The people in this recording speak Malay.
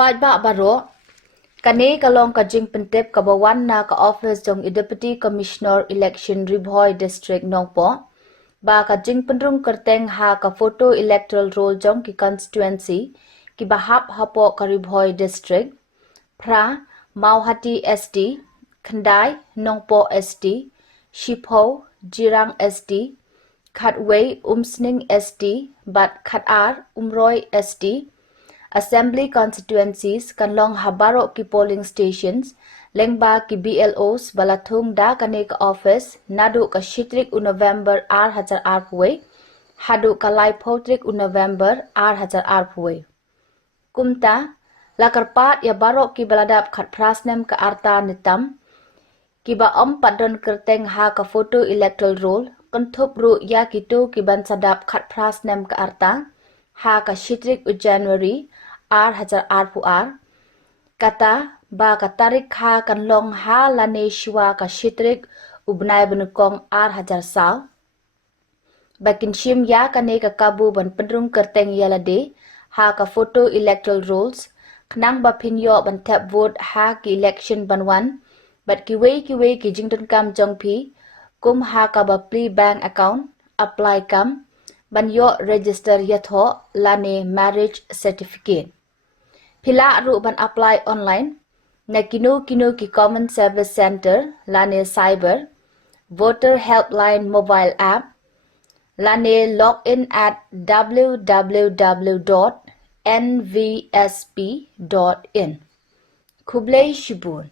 Pajba baro kane kalong ka jing pentep ka bawan na ka office jong deputy commissioner election Ribhoi district nongpo ba ka jing pendrung kerteng ha ka photo electoral roll jong ki constituency ki bahap hapo ka Ribhoi district pra Mauhati SD Khandai nongpo SD Shipho Jirang SD Khatwei Umsning SD Bat Khatar Umroi SD Assembly constituencies kan long habaro ki polling stations lengba ki BLOs balathung da kanek office nadu ka shitrik u November R1000 arpwe hadu ka lai photrik u November R1000 arpwe kumta lakarpat ya baro ki baladap khat prasnem ka arta nitam ki ba padon kerteng ha ka photo electoral roll kanthop ru ya kitu ki ban sadap khat prasnem ka arta ha ka shitrik u January R1000 R kata ba ka tarik ha kan long ha lane shwa ka shitrik ubnai benukong R1000 saw bakin shim ya kane ka kabu ban pendrung kerteng yalade ha ka photo electoral rolls knang ba pinyo ban tap vote ha ki election ban wan bat ki wei ki jingdon kam jong phi kum ha ka ba pli bank account apply kam ban yo register yatho lane marriage certificate Pila ru ban apply online na kino ki common service center lane cyber voter helpline mobile app lane log in at www.nvsp.in Kublai Shibun